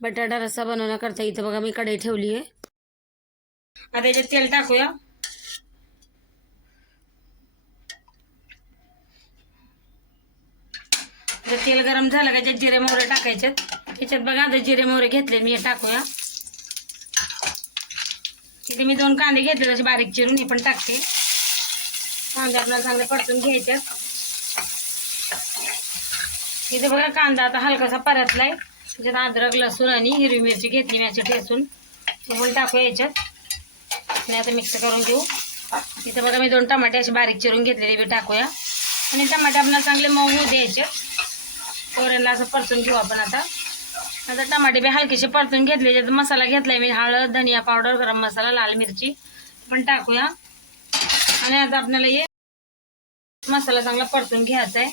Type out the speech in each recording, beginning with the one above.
बटाटा रस्सा बनवण्याकरता इथं बघा मी कढई ठेवली आहे. आता याच्यात तेल टाकूया. आता तेल गरम झालं का त्याच्यात जिरे मोहरे टाकायचे. त्याच्यात बघा आता जिरे मोहरे घेतले मी, हे टाकूया. इथे मी 2 कांदे घेतले तसे बारीक चिरून, हे पण टाकते. कांदे आपल्याला चांगले परतून घ्यायचे. इथे बघा कांदा आता हलकासा परतलाय. त्याच्यात अद्रक लसूण आणि हिरवी मिरची घेतली मी अशी ठेचून, ते पण टाकूया याच्यात आणि आता मिक्स करून घेऊ. इथे बघा मी 2 टमाटे असे बारीक चिरून घेतलेले बी टाकूया आणि टमाटे आपल्याला चांगले मऊ होऊ द्यायचे. तोऱ्यांना असं परतून घेऊ आपण. आता टमाटे बी हलकेसे परतून घेतले. त्याच्यात मसाला घेतलाय मी, हळद, धनिया पावडर, गरम मसाला, लाल मिरची पण टाकूया. आणि आता आपल्याला हे मसाला चांगला परतून घ्यायचा आहे.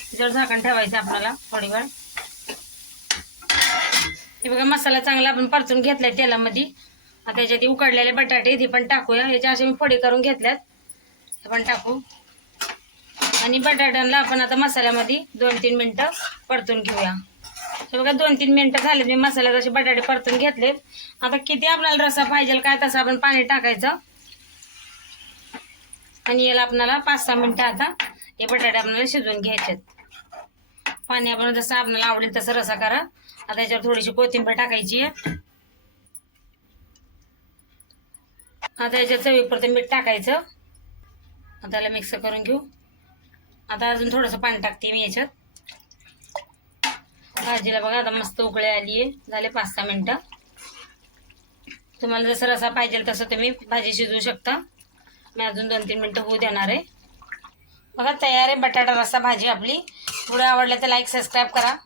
त्याच्यावर झाकण ठेवायचं आपल्याला थोडी वेळ. हे बघा मसाला चांगला आपण परतून घेतलाय तेलामध्ये. आता त्याच्यात उकडलेले बटाटे ते पण टाकूया. याच्या असे मी फोडी करून घेतल्यात, हे पण टाकू. आणि बटाट्यांना आपण आता मसाल्यामध्ये 2-3 मिनटं परतून घेऊया. हे बघा 2-3 मिनटं झाले मी मसाल्यात असे बटाटे परतून घेतलेत. आता किती आपल्याला रस्सा पाहिजे काय तसं आपण पाणी टाकायचं आणि याला आपल्याला 5-6 मिनटं आता हे बटाटे आपल्याला शिजवून घ्यायचे. पाणी आपण जसं आपल्याला आवडेल तसं रस्सा करा. आता याच्यावर थोडीशी कोथिंबीर टाकायची आहे. आता याच्यात चवीपुरतं मीठ टाकायचं. आता याला मिक्स करून घेऊ. आता अजून थोडंसं पाणी टाकते मी याच्यात. भाजीला बघा आता मस्त उकळी आली आहे. झाले 5-6 मिनटं. तुम्हाला जसं रस्सा पाहिजे तसं तुम्ही भाजी शिजवू शकता. मी अजून 2-3 मिनटं होऊ देणार आहे. बघा तयार आहे बटाटा रस्सा भाजी आपली. व्हिडिओ आवडला तर लाईक सबस्क्राईब करा.